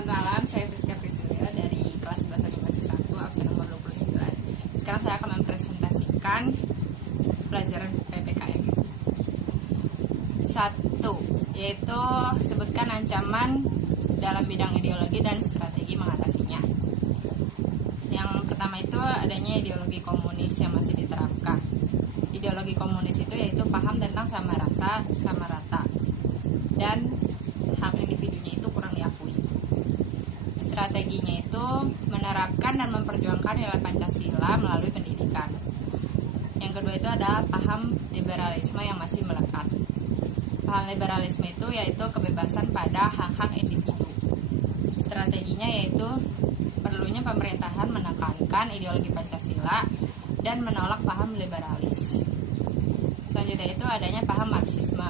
Selamat malam, saya Friska Priscilla dari kelas 11 animasi 1, absen nomor 29. Sekarang saya akan mempresentasikan pelajaran PPKN. 1. Yaitu sebutkan ancaman dalam bidang ideologi dan strategi mengatasinya. Yang pertama itu adanya ideologi komunis yang masih diterapkan. Ideologi komunis itu yaitu paham tentang sama rasa, sama rata, dan hak individunya itu kurang diakui. Strateginya itu menerapkan dan memperjuangkan nilai Pancasila melalui pendidikan. Yang kedua itu adalah paham liberalisme yang masih melekat. Paham liberalisme itu yaitu kebebasan pada hak-hak individu. Strateginya yaitu perlunya pemerintahan menekankan ideologi Pancasila dan menolak paham liberalis. Selanjutnya itu adanya paham Marxisme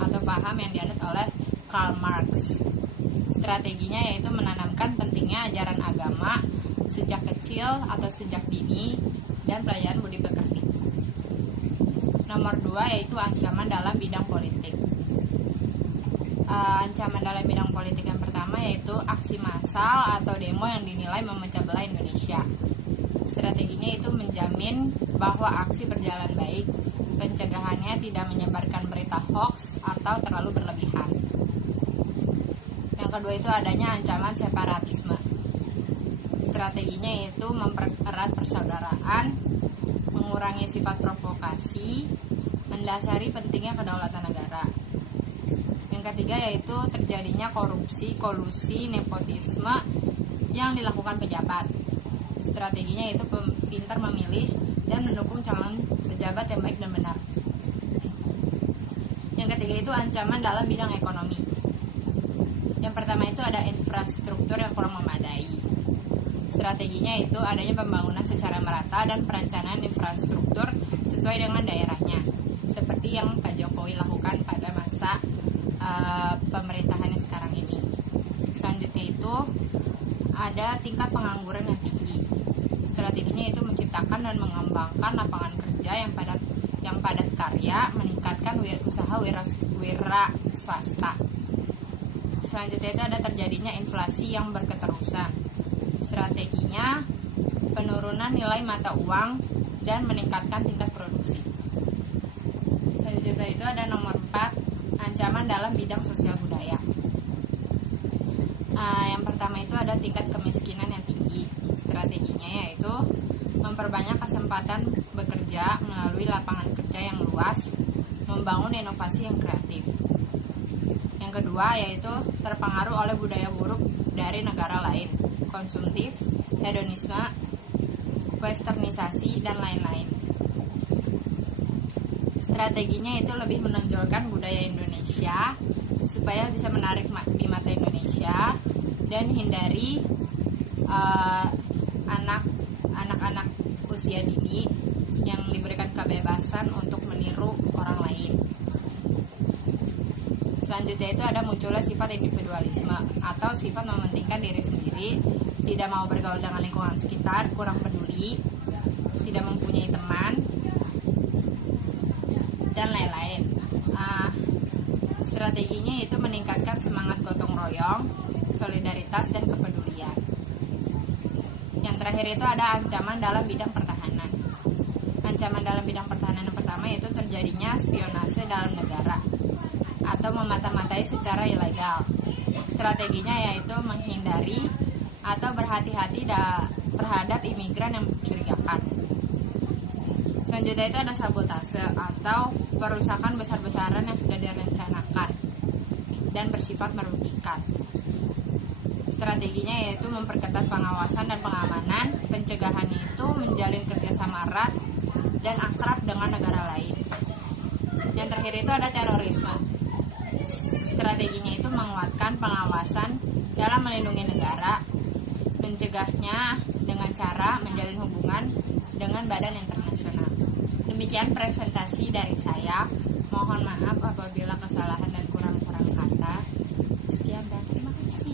atau paham yang dianut oleh Karl Marx. Strateginya yaitu menanamkan pentingnya ajaran agama sejak kecil atau sejak dini dan pelajaran budi pekerti. Nomor 2 yaitu ancaman dalam bidang politik. Ancaman dalam bidang politik yang pertama yaitu aksi massal atau demo yang dinilai memecah belah Indonesia. Strateginya itu menjamin bahwa aksi berjalan baik, pencegahannya tidak menyebarkan berita hoax atau terlalu berlebihan. Yang kedua itu adanya ancaman separatisme. Strateginya yaitu mempererat persaudaraan, mengurangi sifat provokasi, mendasari pentingnya kedaulatan negara. Yang ketiga yaitu terjadinya korupsi, kolusi, nepotisme yang dilakukan pejabat. Strateginya yaitu pintar memilih dan mendukung calon pejabat yang baik dan benar. Yang ketiga itu ancaman dalam bidang ekonomi. Yang pertama itu ada infrastruktur yang kurang memadai. Strateginya itu adanya pembangunan secara merata dan perencanaan infrastruktur sesuai dengan daerahnya, seperti yang Pak Jokowi lakukan pada masa pemerintahannya sekarang ini. Selanjutnya itu ada tingkat pengangguran yang tinggi. Strateginya itu menciptakan dan mengembangkan lapangan kerja yang padat karya, meningkatkan usaha wira swasta. Selanjutnya itu ada terjadinya inflasi yang berketerusan. Strateginya penurunan nilai mata uang dan meningkatkan tingkat produksi. Selanjutnya itu ada nomor 4, ancaman dalam bidang sosial budaya. Yang pertama itu ada tingkat kemiskinan yang tinggi. Strateginya yaitu memperbanyak kesempatan bekerja melalui lapangan kerja yang luas, membangun inovasi yang kreatif. Yang kedua yaitu terpengaruh oleh budaya buruk dari negara lain, konsumtif, hedonisme, westernisasi, dan lain-lain. Strateginya itu lebih menonjolkan budaya Indonesia supaya bisa menarik di mata Indonesia dan hindari anak-anak usia dini yang diberikan kebebasan untuk meniru orang lain. Selanjutnya itu ada munculnya sifat individualisme atau sifat mementingkan diri sendiri, tidak mau bergaul dengan lingkungan sekitar, kurang peduli, tidak mempunyai teman, dan lain-lain. Strateginya itu meningkatkan semangat gotong royong, solidaritas, dan kepedulian. Yang terakhir itu ada ancaman dalam bidang pertahanan. Ancaman dalam bidang pertahanan yang pertama yaitu terjadinya spionase dalam negara atau memata-matai secara ilegal. Strateginya yaitu menghindari atau berhati-hati terhadap imigran yang mencurigakan. Selanjutnya itu ada sabotase atau perusakan besar-besaran yang sudah direncanakan dan bersifat merugikan. Strateginya yaitu memperketat pengawasan dan pengamanan. Pencegahannya itu menjalin kerjasama erat dan akrab dengan negara lain. Yang terakhir itu ada terorisme. Strateginya itu menguatkan pengawasan dalam melindungi negara, mencegahnya dengan cara menjalin hubungan dengan badan internasional. Demikian presentasi dari saya. Mohon maaf apabila kesalahan dan kurang-kurang kata. Sekian dan terima kasih.